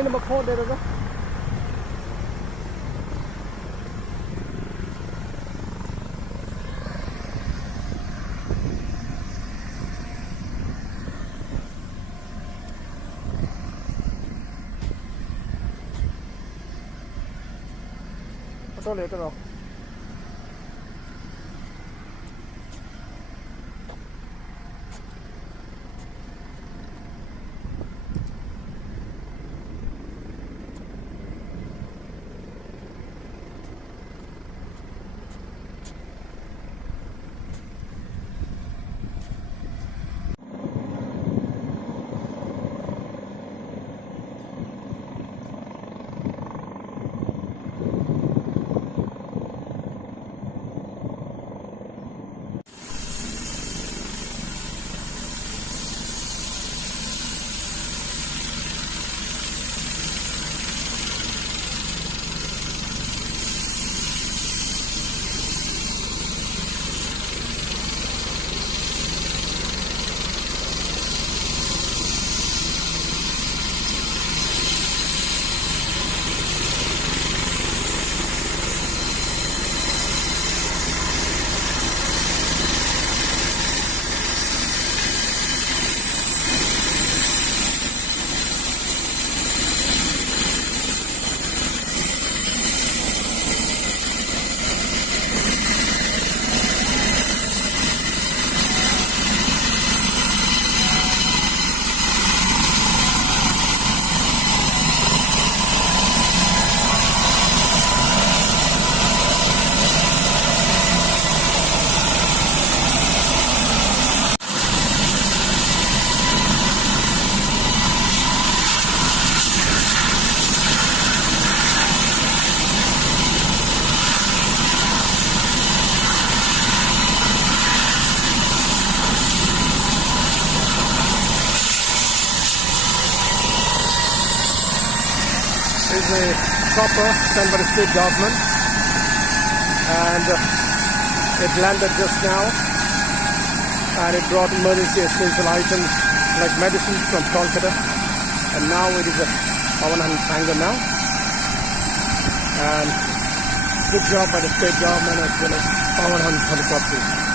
plane number 4 there is a Auto later on. is a chopper sent by the state government, and it landed just now, and it brought emergency essential items like medicines from Kolkata, and now it is a Pavan hangar now, and good job by the state government as well as Pavan helicopters.